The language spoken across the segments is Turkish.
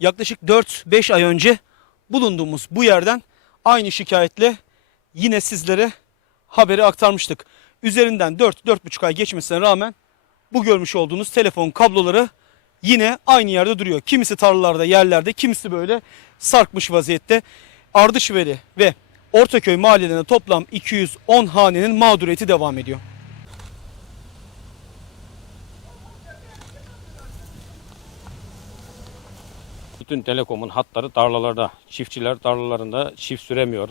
yaklaşık 4-5 ay önce bulunduğumuz bu yerden aynı şikayetle yine sizlere haberi aktarmıştık. Üzerinden 4-4,5 ay geçmesine rağmen bu görmüş olduğunuz telefon kabloları yine aynı yerde duruyor. Kimisi tarlalarda, yerlerde, kimisi böyle sarkmış vaziyette. Ardışveli ve Ortaköy mahallelerinde toplam 210 hanenin mağduriyeti devam ediyor. Bütün telekomun hatları tarlalarda. Çiftçiler tarlalarında çift süremiyor.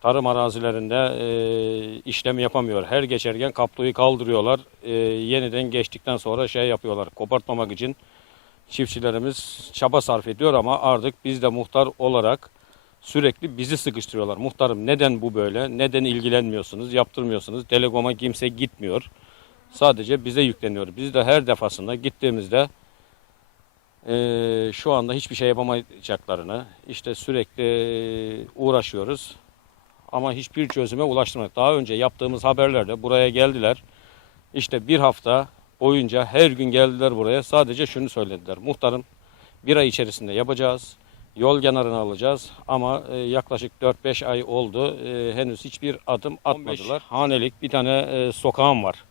Tarım arazilerinde e, işlem yapamıyor. Her geçerken kabloyu kaldırıyorlar. E, yeniden geçtikten sonra şey yapıyorlar. Kopartmamak için çiftçilerimiz çaba sarf ediyor ama artık biz de muhtar olarak sürekli bizi sıkıştırıyorlar. Muhtarım neden bu böyle? Neden ilgilenmiyorsunuz? Yaptırmıyorsunuz? Telekoma kimse gitmiyor. Sadece bize yükleniyor. Biz de her defasında gittiğimizde ee, şu anda hiçbir şey yapamayacaklarını işte sürekli uğraşıyoruz ama hiçbir çözüme ulaştırmadık. Daha önce yaptığımız haberlerde buraya geldiler. İşte bir hafta boyunca her gün geldiler buraya. Sadece şunu söylediler. Muhtarım bir ay içerisinde yapacağız. Yol kenarını alacağız ama e, yaklaşık 4-5 ay oldu. E, henüz hiçbir adım atmadılar. Hanelik bir tane e, sokağım var.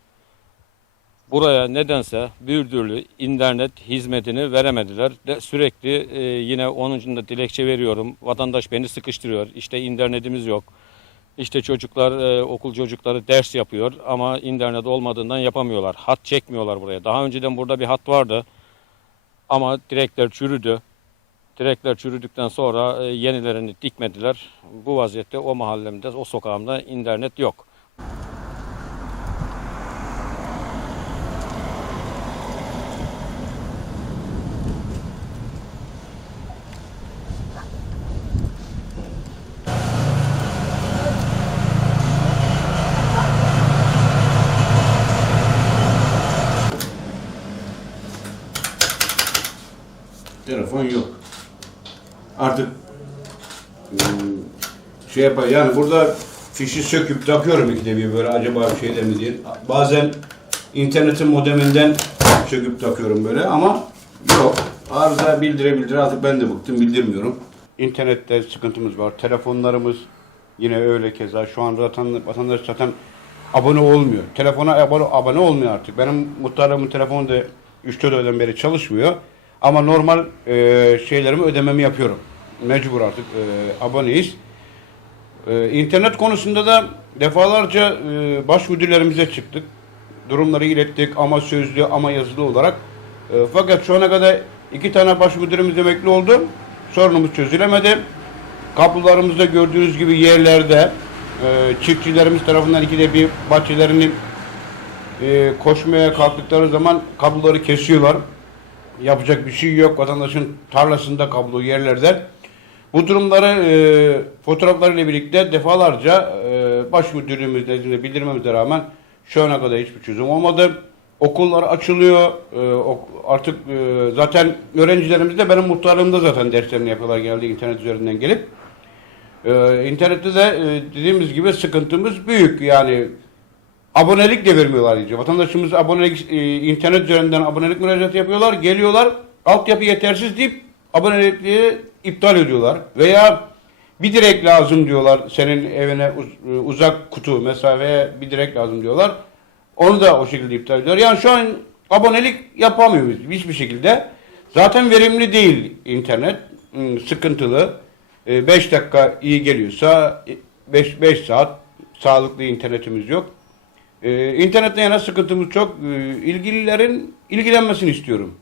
Buraya nedense bir türlü internet hizmetini veremediler. Sürekli e, yine onun için de dilekçe veriyorum. Vatandaş beni sıkıştırıyor. İşte internetimiz yok. İşte çocuklar, e, okul çocukları ders yapıyor ama internet olmadığından yapamıyorlar. Hat çekmiyorlar buraya. Daha önceden burada bir hat vardı ama direkler çürüdü. Direkler çürüdükten sonra e, yenilerini dikmediler. Bu vaziyette o mahallemde, o sokağımda internet yok. Telefon yok. Artık ım, şey yapar yani burada fişi söküp takıyorum ikide bir böyle acaba bir şey de mi diye. Bazen internetin modeminden söküp takıyorum böyle ama yok. Arıza bildire bildire artık ben de bıktım bildirmiyorum. İnternette sıkıntımız var. Telefonlarımız yine öyle keza. Şu an zaten vatandaş zaten abone olmuyor. Telefona abone, abone olmuyor artık. Benim muhtarımın telefonu da 3-4 aydan beri çalışmıyor. Ama normal e, şeylerimi ödememi yapıyorum. Mecbur artık e, aboneyiz. E, internet konusunda da defalarca e, baş çıktık. Durumları ilettik ama sözlü ama yazılı olarak. E, fakat şu ana kadar iki tane baş müdürümüz emekli oldu. Sorunumuz çözülemedi. Kapılarımızda gördüğünüz gibi yerlerde e, çiftçilerimiz tarafından ikide bir bahçelerini e, koşmaya kalktıkları zaman kabloları kesiyorlar. Yapacak bir şey yok. Vatandaşın tarlasında kablo yerlerde. Bu durumları e, fotoğraflarıyla birlikte defalarca e, baş müdürlüğümüz nezdinde bildirmemize rağmen şu ana kadar hiçbir çözüm olmadı. Okullar açılıyor. E, artık e, zaten öğrencilerimiz de benim muhtarlığımda zaten derslerini yapıyorlar geldi internet üzerinden gelip. E, internette de e, dediğimiz gibi sıkıntımız büyük. Yani abonelik de vermiyorlar iyice. Vatandaşımız abonelik e, internet üzerinden abonelik müracaatı yapıyorlar. Geliyorlar altyapı yetersiz deyip abonelikleri iptal ediyorlar. Veya bir direk lazım diyorlar senin evine uz- e, uzak kutu mesafeye bir direk lazım diyorlar. Onu da o şekilde iptal ediyorlar. Yani şu an abonelik yapamıyoruz hiçbir şekilde. Zaten verimli değil internet. Sıkıntılı. 5 dakika iyi geliyorsa 5 5 saat sağlıklı internetimiz yok. Ee, internetle yana sıkıntımız çok. Ee, ilgililerin ilgilenmesini istiyorum.